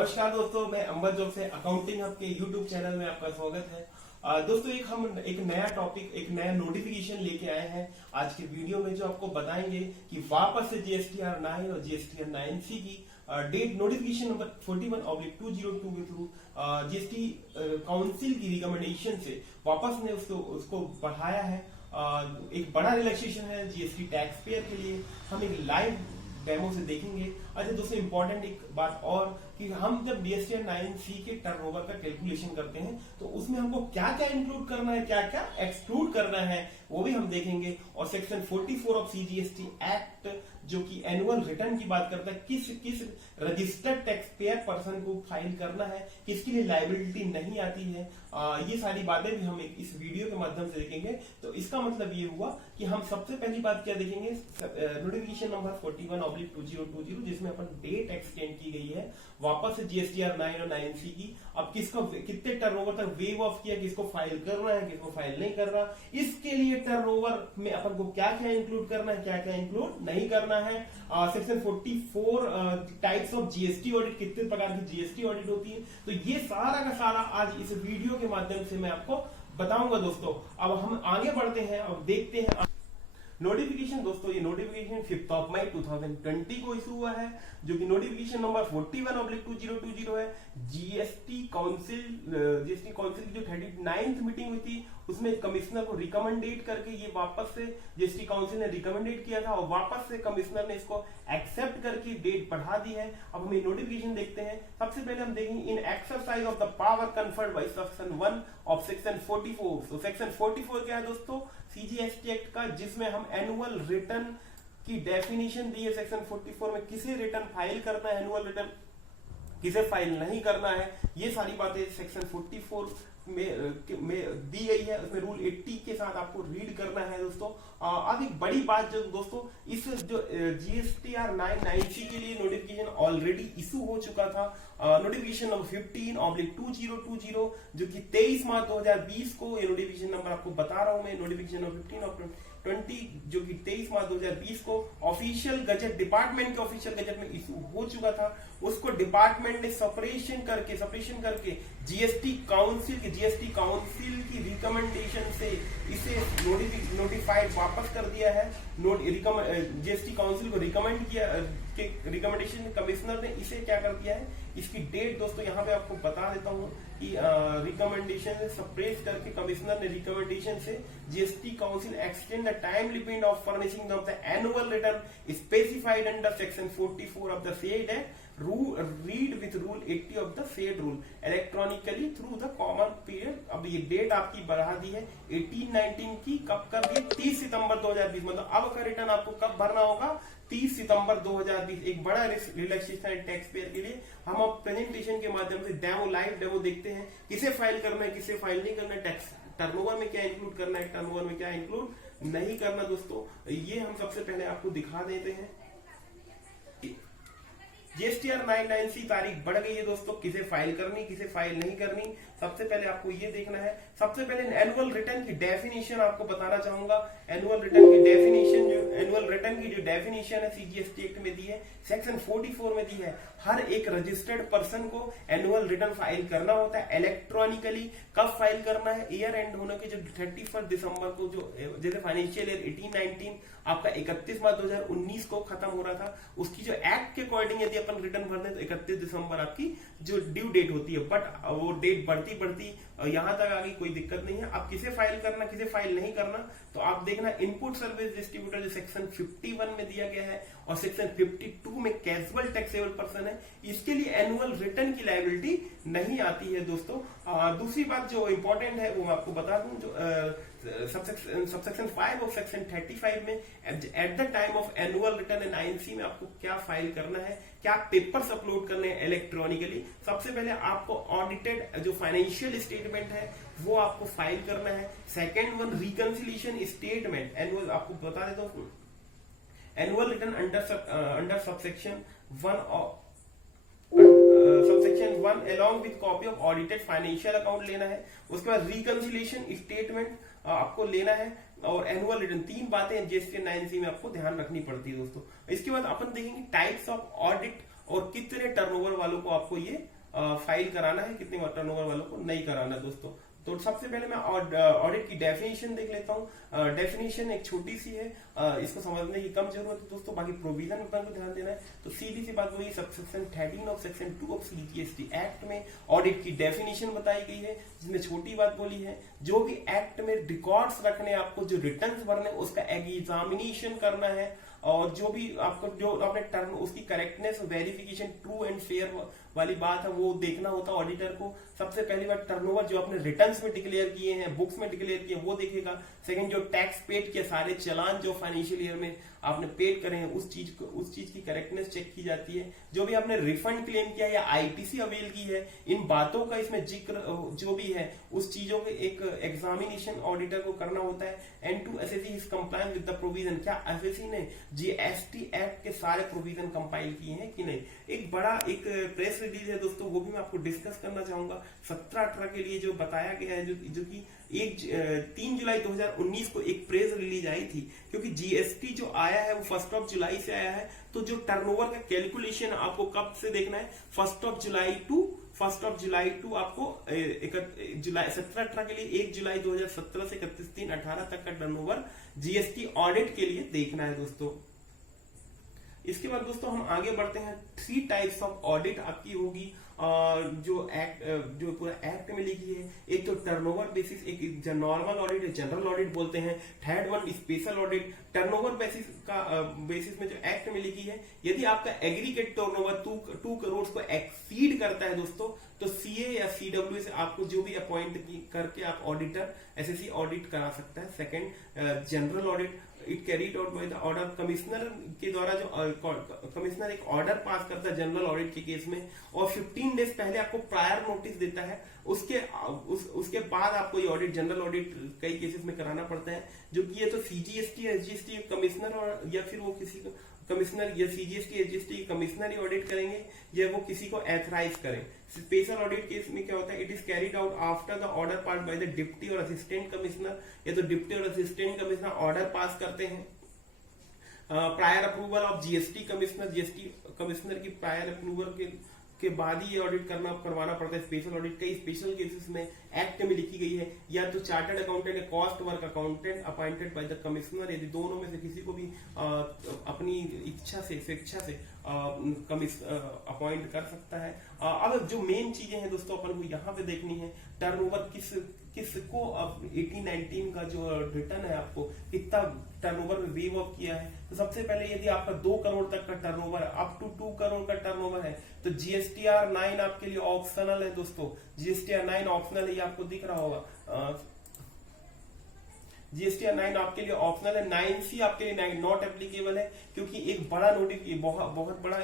नमस्कार दोस्तों, मैं अंबर जॉब से अकाउंटिंग हब के यूट्यूब चैनल में आपका स्वागत है। दोस्तों हम एक नया टॉपिक, एक नया नोटिफिकेशन लेके आए हैं आज के वीडियो में, जो आपको बताएंगे कि वापस से जीएसटीआर 9 और जीएसटीआर 9C की डेट नोटिफिकेशन नंबर 41/2022 के थ्रू जीएसटी काउंसिल की रिकमेंडेशन से वापस ने उसको बढ़ाया है। एक बड़ा रिलैक्सेशन है जीएसटी टैक्स पेयर के लिए। हम एक लाइव डेमो से देखेंगे। अच्छा दोस्तों, इंपॉर्टेंट एक बात और कि हम जब जीएसटीआर 9C के टर्नओवर का कैलकुलेशन करते हैं तो उसमें हमको क्या क्या इंक्लूड करना है, क्या क्या एक्सक्लूड करना है, वो भी हम देखेंगे। और सेक्शन 44 ऑफ सीजीएसटी एक्ट जो कि एनुअल रिटर्न की बात करता है, किस रजिस्टर्ड टैक्स पेयर पर्सन को फाइल करना है, किसके लिए लायबिलिटी नहीं आती है, ये सारी बातें भी हम इस वीडियो के माध्यम से देखेंगे। तो इसका मतलब ये हुआ कि हम सबसे पहली बात क्या देखेंगे, नोटिफिकेशन नंबर 41/2020 जिसमें अपन डेट एक्सटेंड की गई है वापस से जीएसटीआर 9 और 9C की। अब किसको कितने टर्नओवर तक वेव ऑफ किया, किसको फाइल करना है, किसको फाइल नहीं करना, इसके लिए टर्नओवर में अपन को क्या क्या इंक्लूड करना है, क्या क्या इंक्लूड नहीं करना है। Section 44 types of GST audit, कितने प्रकार की जीएसटी ऑडिट होती है, तो ये सारा का सारा आज इस वीडियो के माध्यम से मैं आपको बताऊंगा दोस्तों। अब हम आगे बढ़ते हैं, अब देखते हैं नोटिफिकेशन। दोस्तों ये नोटिफिकेशन 5 मई 2020 को इशू हुआ है, जो कि नोटिफिकेशन नंबर 41/2020 है। जीएसटी काउंसिल की जो 39th मीटिंग हुई थी उसमें कमिश्नर को रिकमेंडेट करके ये वापस से जीएसटी काउंसिल ने रिकमेंडेट किया था और वापस से कमिश्नर ने इसको एक्सेप्ट करके डेट बढ़ा दी है। अब हम ये नोटिफिकेशन देखते हैं। सबसे पहले हम देखेंगे इन exercise of the power conferred by section 1 of section 44। तो सेक्शन 44 क्या है दोस्तों, सीजीएसटी एक्ट का, जिसमें हम एनुअल रिटर्न की डेफिनेशन दी है। सेक्शन 44 में किसे रिटर्न फाइल करना है, एनुअल रिटर्न किसे फाइल नहीं करना है, ये सारी बातें सेक्शन 44 में दी गई है। उसमें रूल 80 के साथ आपको रीड करना है दोस्तों। अब एक बड़ी बात जो दोस्तों, इस जो जीएसटीआर 9C के लिए नोटिफिकेशन ऑलरेडी इशू हो चुका था। नोटिफिकेशन नंबर 15/2020 जो कि 23 मार्च 2020 को, ये नोटिफिकेशन नंबर आपको बता रहा हूं मैं, नोटिफिकेशन नंबर 15/20 जो कि 23 मार्च 2020 को ऑफिशियल गजट, डिपार्टमेंट के ऑफिशियल गजट में इशू हो चुका था। उसको डिपार्टमेंट ने सपरेशन करके जीएसटी काउंसिल की रिकमेंडेशन से इसे नोटिफाइड वापस कर दिया है। जीएसटी काउंसिल को रिकमेंड किया, रिकमेंडेशन कमिश्नर ने इसे क्या कर दिया है, इसकी डेट दोस्तों यहाँ पे आपको बता देता हूँ कि रिकमेंडेशन से सप्रेस करके कमिश्नर ने रिकमेंडेशन से GST council extend the time limit of furnishing of the annual return specified under section 44 of the said act read with rule 80 of the said rule electronically through the common period. अब ये date आपकी बढ़ा दी है 18-19 की, कब कर दी, 30 सितंबर 2020। मतलब अब का रिटर्न आपको कब भरना होगा, 30 सितंबर 2020। एक बड़ा रिलैक्सेशन है टैक्स पेयर के लिए। हम अब प्रेजेंटेशन के माध्यम से लाइव डेमो देखते हैं, किसे फाइल करना है, किसे फाइल नहीं करना है, टैक्स टर्नओवर में क्या इंक्लूड करना है, टर्नओवर में क्या इंक्लूड नहीं करना दोस्तों। ये हम सबसे पहले आपको दिखा देते हैं। जीएसटीआर 9C तारीख बढ़ गई है दोस्तों, किसे फाइल करनी, किसे फाइल नहीं करनी। सबसे पहले आपको ये देखना है। सबसे पहले एनुअल रिटर्न की डेफिनेशन आपको बताना चाहूंगा। एनुअल रिटर्न की जो डेफिनेशन है सीजीएसटी एक्ट में दी है, सेक्शन 44 में दी है। हर एक रजिस्टर्ड पर्सन को एनुअल रिटर्न फाइल करना होता है इलेक्ट्रॉनिकली। कब फाइल करना है, ईयर एंड होने के जो 31 दिसंबर को, जो जैसे फाइनेंशियल ईयर 18-19 आपका 31 मार्च 2019 को खत्म हो रहा था, उसकी जो एक्ट के अकॉर्डिंग यदि अपन रिटर्न भरते हैं तो 31 दिसंबर आपकी जो ड्यू डेट होती है। बट वो डेट बढ़ती यहां तक आ गई, कोई दिक्कत नहीं है। अब किसे फाइल करना, किसे फाइल नहीं करना, तो आप देखना इनपुट सर्विस डिस्ट्रीब्यूटर जो सेक्शन 51 में दिया गया है और सेक्शन 52 में कैजुअल टैक्सेबल पर्सन है, इसके लिए एनुअल रिटर्न की लायबिलिटी नहीं आती है दोस्तों। दूसरी बात जो इंपॉर्टेंट है वो मैं आपको बता दूं, जो सबसेक्शन 5 और सेक्शन 35 में at the time of annual return 9C में आपको क्या फाइल करना है, क्या पेपर्स अपलोड करने हैं इलेक्ट्रॉनिकली। सबसे पहले आपको ऑडिटेड जो फाइनेंशियल स्टेटमेंट है वो आपको फाइल करना है। Second one, reconciliation statement annual, आपको बता देता हूँ, annual return under subsection 1 along with copy of audited financial account लेना है। उसके बाद रिकंसिलिएशन स्टेटमेंट आपको लेना है और एनुअल रिटर्न। 3 बातें जीएसटी 9C में आपको ध्यान रखनी पड़ती है दोस्तों। इसके बाद अपन देखेंगे टाइप्स ऑफ ऑडिट और कितने टर्नओवर वालों को आपको ये फाइल कराना है, कितने टर्नओवर वालों को नहीं कराना है दोस्तों। तो सबसे पहले मैं ऑडिट की डेफिनेशन देख लेता हूँ। डेफिनेशन एक छोटी सी है, इसको समझने की कम जरूरत है दोस्तों। बाकी प्रोविजन पर ध्यान देना है। तो सीधी सी बात वही, section 13 of section 2 of CGST act में ऑडिट की डेफिनेशन बताई गई है, जिसमें छोटी बात बोली है जो भी एक्ट में रिकॉर्ड्स रखने, आपको जो रिटर्न्स भरने, उसका एग्जामिनेशन करना है, और जो भी आपको जो आपने टर्न उसकी correctness verification true and fair वाली बात है वो देखना होता है ऑडिटर को। सबसे पहली बार टर्नओवर जो आपने रिटर्न्स में डिक्लेयर किए हैं, बुक्स में डिक्लेयर किए हैं, वो देखेगा। सेकंड, जो टैक्स पेड के सारे चालान जो फाइनेंशियल ईयर में आपने पेड करे हैं, उस चीज की करेक्टनेस चेक की जाती है। जो भी आपने रिफंड क्लेम किया या आईटीसी अवेल की है, इन बातों का इसमें जिक्र जो भी है, उस चीजों के एक एग्जामिनेशन ऑडिटर को करना होता है। And to SSC is compliant with the provision, क्या एसएससी ने जीएसटी एक्ट के सारे प्रोविजन कंपाइल किए हैं कि नहीं। एक बड़ा एक प्रेस रिलीज है दोस्तों, वो भी मैं आपको डिस्कस करना चाहूंगा। 17-18 के लिए जो बताया गया है, जो कि 3 जुलाई 2019 को एक प्रेस रिलीज आई थी, क्योंकि जीएसटी जो आया है वो 1 जुलाई से आया है। तो जो टर्नओवर का कैलकुलेशन आपको कब से देखना है, 1 जुलाई टू आपको जुलाई 17-18 के लिए 1 जुलाई 2017 से 31/3/18 तक का टर्नओवर जीएसटी ऑडिट के लिए देखना है दोस्तों। इसके बाद दोस्तों हम आगे बढ़ते हैं। 3 टाइप्स ऑफ ऑडिट आपकी होगी, जो पूरा एक्ट में लिखी है। एक तो टर्नओवर बेसिस, एक नॉर्मल ऑडिट है, जनरल ऑडिट बोलते हैं। Third one special audit. Turnover basis में जो एक्ट में लिखी है, यदि आपका एग्रीगेट टर्नओवर 2 करोड़ को एक्सीड करता है दोस्तों, तो सीए या सीडब्ल्यू से आपको जो भी अपॉइंट करके आप ऑडिटर एसएससी ऑडिट करा सकता है। Second, general audit, it carried out by the order, commissioner के द्वारा जो कमिश्नर एक ऑर्डर पास करता है जनरल ऑडिट के केस में, और 15 डेज पहले आपको प्रायर नोटिस देता है। उसके बाद आपको ये ऑडिट, जनरल ऑडिट कई केसेस में कराना पड़ता है, जो कि ये तो सीजीएसटी एसजीएसटी कमिश्नर और या फिर वो किसी कमिश्नर या सीजीएसटी एसजीएसटी कमिश्नर ही ऑडिट करेंगे, या वो किसी को एथराइज करें। स्पेशल ऑडिट केस में क्या होता है, it is carried out after the order pass by the deputy और असिस्टेंट कमिश्नर, या तो डिप्टी और असिस्टेंट कमिश्नर ऑर्डर पास करते हैं। Prior approval of GST commissioner, GST commissioner की प्रायर अप्रूवल के बाद ही ये ऑडिट करवाना पड़ता है। स्पेशल ऑडिट कई स्पेशल केसेस में एक्ट में लिखी गई है, या तो चार्टर्ड अकाउंटेंट या cost work accountant appointed by the commissioner, यदि दोनों में से किसी को भी अपनी इच्छा से स्वेच्छा से अपॉइंट कर सकता है। अब जो मेन चीजें हैं दोस्तों अपन को यहाँ पे देखनी है, टर्नओवर किसको अब 18-19 का जो रिटर्न है आपको कितना टर्नओवर में वेव ऑफ किया है। तो सबसे पहले यदि आपका 2 करोड़ तक का टर्नओवर, अप टू 2 करोड़ का टर्नओवर है, तो जीएसटीआर 9 आपके लिए ऑप्शनल है दोस्तों। जीएसटीआर 9 ऑप्शनल है, ये आपको दिख रहा होगा। जीएसटीआर 9 आपके लिए ऑप्शनल है। 9C आपके लिए नॉट एप्लीकेबल है, क्योंकि एक बड़ा नोटिस, बहुत बड़ा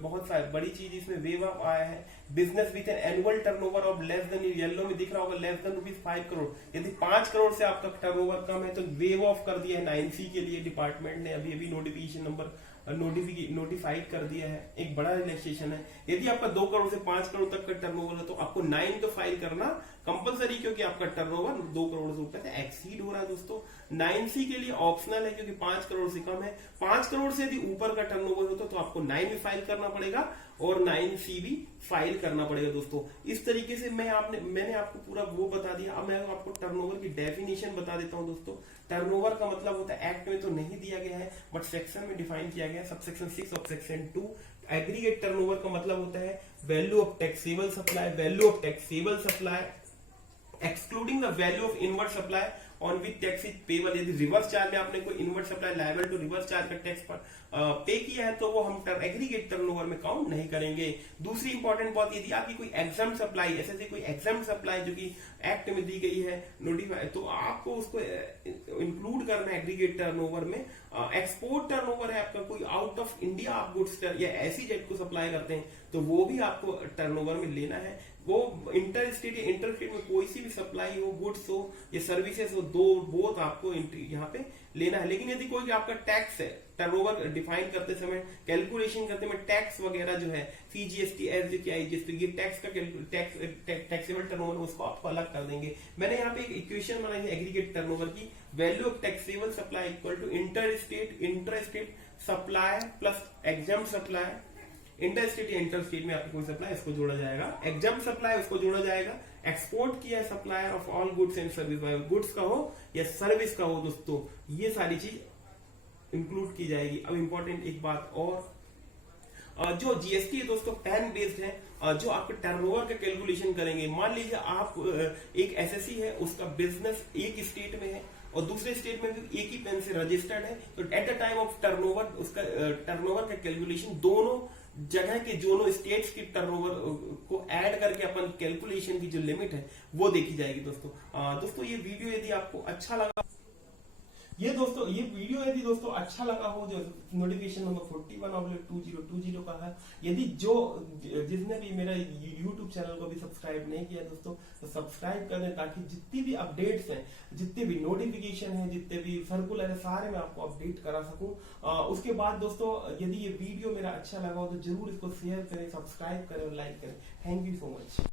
बहुत बड़ी चीज इसमें वेव ऑफ आया है। Business with an annual turnover of less than, yellow में दिख रहा होगा, लेस देन ₹5 करोड़। यदि 5 करोड़ से आपका टर्नओवर कम है तो वेव ऑफ कर दिया है 9C के लिए डिपार्टमेंट ने, अभी नोटिफिकेशन नंबर नोटिफाइड कर दिया है। एक बड़ा रिलैक्सेशन है। यदि आपका 2 करोड़ से 5 करोड़ तक का टर्नओवर है तो आपको 9 तो फाइल करना कंपलसरी, क्योंकि आपका टर्नओवर 2 करोड़ रुपए से एक्सीड हो रहा है दोस्तों। 9C के लिए ऑप्शनल है, क्योंकि 5 करोड़ से कम है। 5 करोड़ से यदि ऊपर का टर्नओवर होता तो आपको 9 भी फाइल करना पड़ेगा और 9C भी फाइल करना पड़ेगा दोस्तों। इस तरीके से मैंने आपको पूरा वो बता दिया। अब मैं आपको टर्नओवर की डेफिनेशन बता देता हूं दोस्तों। टर्नओवर का मतलब होता है, एक्ट में तो नहीं दिया गया है बट सेक्शन में डिफाइन किया गया है, subsection 6 of section 2। Aggregate turnover का मतलब होता है value of taxable supply excluding the value of inward supply on which tax is payable. यदि रिवर्स चार्ज में आपने कोई inward supply liable to reverse charge का टैक्स पर पे किया है तो वो हम एग्रीगेट टर्नओवर में काउंट नहीं करेंगे। दूसरी इंपॉर्टेंट बात, यदि आपकी कोई एग्जाम सप्लाई, ऐसे कोई एग्जाम सप्लाई जो कि एक्ट में दी गई है नोटिफाई, तो आपको उसको इंक्लूड करना है एग्रीगेट टर्नओवर में। एक्सपोर्ट टर्नओवर है आपका, कोई आउट ऑफ इंडिया आप गुड्स या ऐसी जेट को सप्लाई करते हैं तो वो भी आपको टर्नओवर में लेना है। वो इंटर स्टेट या इंटर स्टेट में कोई सी भी सप्लाई हो, गुड्स हो या सर्विसेज हो, बोथ आपको यहाँ पे लेना है। लेकिन यदि कोई आपका टैक्स है, टर्नओवर डिफाइन करते समय, कैलकुलेशन करते समय टैक्स वगैरह जो है सीजीएसटी एसजीएसटी आईजीएसटी, ये टैक्स का टैक्सेबल टर्नओवर उसको आपको अलग कर देंगे। मैंने यहाँ पे एक इक्वेशन बनाई है एग्रीगेट टर्नओवर की, value of taxable supply equal to inter state supply plus exempt supply inter state या इंटर स्टेट में आपकी कोई सप्लाई, इसको जोड़ा जाएगा। एग्जाम सप्लाई, उसको जोड़ा जाएगा। एक्सपोर्ट किया है supplier of all goods and service, goods का हो या सर्विस का हो दोस्तों, ये सारी चीज इंक्लूड की जाएगी। अब इंपॉर्टेंट एक बात और, जो जीएसटी है दोस्तों पैन बेस्ड है, जो आपके टर्नओवर का कैलकुलेशन करेंगे। मान लीजिए आप एक एसएससी है, उसका बिजनेस एक स्टेट में है और दूसरे स्टेट में भी एक ही पेन से रजिस्टर्ड है, तो at the time of turnover उसका टर्नओवर का कैलकुलेशन दोनों जगह के दोनों स्टेट्स के टर्नओवर को ऐड करके अपन कैलकुलेशन की जो लिमिट है वो देखी जाएगी दोस्तों। दोस्तों ये वीडियो यदि आपको अच्छा लगा, ये वीडियो यदि दोस्तों अच्छा लगा हो, जो नोटिफिकेशन नंबर 41/2020 का है, यदि जिसने भी मेरा YouTube चैनल को भी सब्सक्राइब नहीं किया दोस्तों, तो सब्सक्राइब कर दें, ताकि जितनी भी अपडेट्स हैं, जितने भी नोटिफिकेशन है, जितने भी सर्कुलर है, सारे मैं आपको अपडेट करा सकूं। उसके बाद दोस्तों यदि ये वीडियो मेरा अच्छा लगा हो तो जरूर इसको शेयर करें, सब्सक्राइब करें और लाइक करें। Thank you so much.